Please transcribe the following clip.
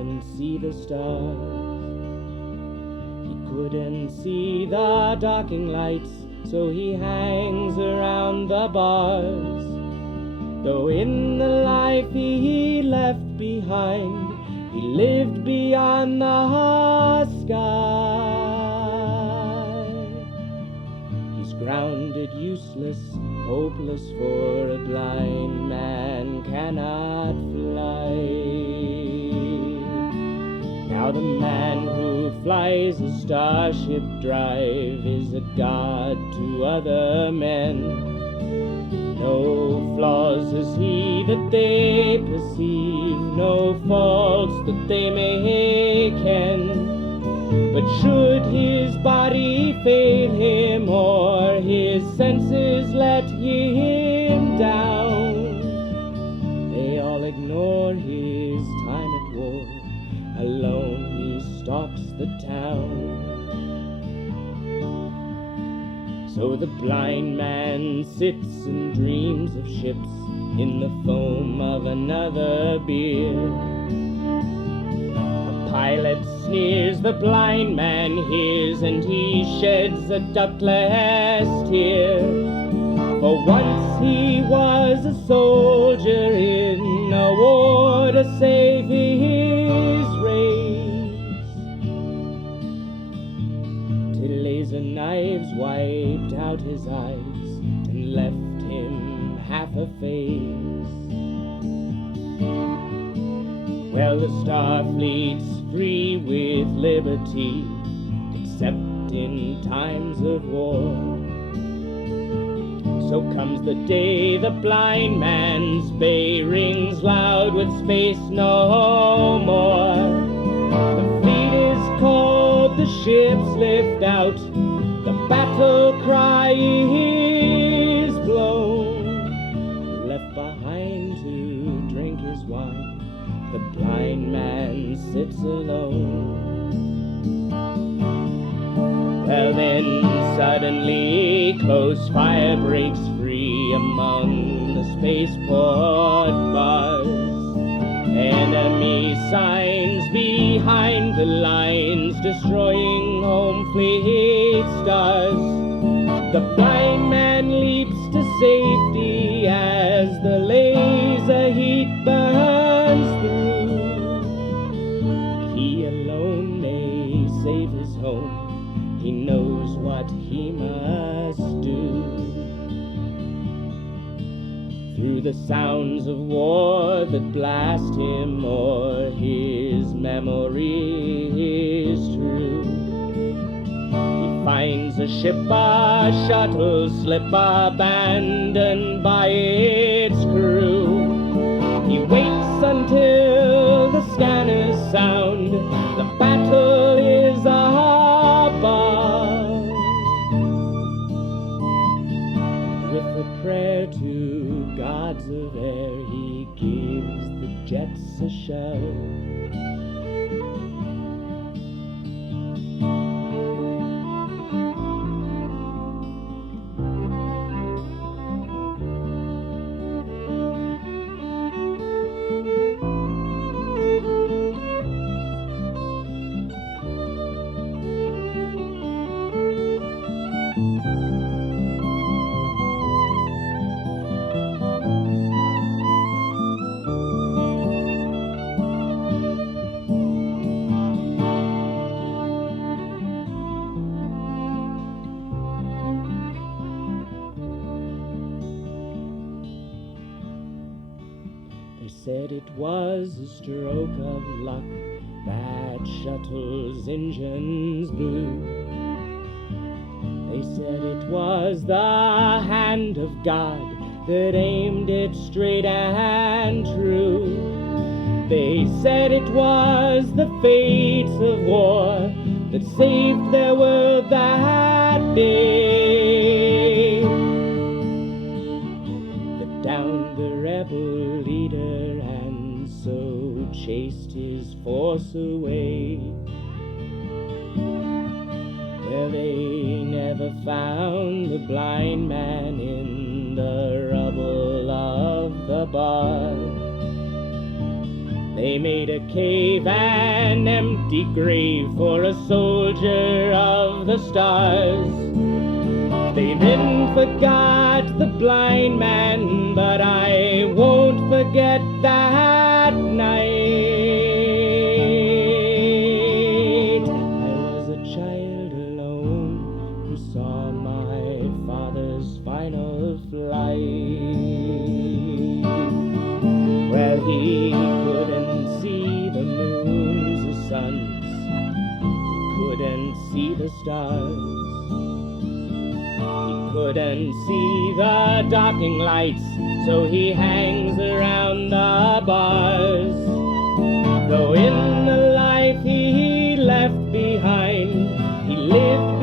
couldn't see the stars. He couldn't see the docking lights, so he hangs around the bars. Though in the life he left behind, he lived beyond the sky. He's grounded, useless, hopeless, for a blind man cannot fly. Now the man who flies a starship drive is a god to other men. No flaws has he that they perceive, no faults that they may ken. But should his body fail him, or his senses let him down, they all ignore his time at war. Alone he stalks the town. So the blind man sits and dreams of ships in the foam of another beer. A pilot sneers, the blind man hears, and he sheds a ductless tear. For once he was a soldier in a war to save his race, till laser knives wiped out his eyes and left him half a face. Well, the Starfleet's free with liberty, except in times of war. So comes the day the blind man's bay rings loud with space no more. The fleet is cold, the ships lift out, the battle cry is blown. Left behind to drink his wine, the blind man sits alone. Well, then suddenly close fire breaks free among the spaceport bars. Enemy signs behind the lines, destroying home fleet stars. The blind man leaps to safety as the laser heat burns through. He alone may save his home, he knows what he must do. Through the sounds of war that blast him o'er, his memory is true. He finds a ship, a shuttle slip, abandoned by its crew. He waits until the scanners sound, the battle is above. With a prayer to gods of air, he gives the jets a shove. Said it was a stroke of luck that shuttle's engines blew. They said it was the hand of God that aimed it straight and true. They said it was the fates of war that saved their world that day. That downed the rebel leader and so chased his force away. Well, they never found the blind man in the rubble of the bar. They made a cave, an empty grave for a soldier of the stars. They then forgot the blind man, but I won't forget that night. I was a child alone who saw my father's final flight. Well, he couldn't see the moons or suns, couldn't see the stars, couldn't see the docking lights, so he hangs around the bars. Though in the life he left behind, he lived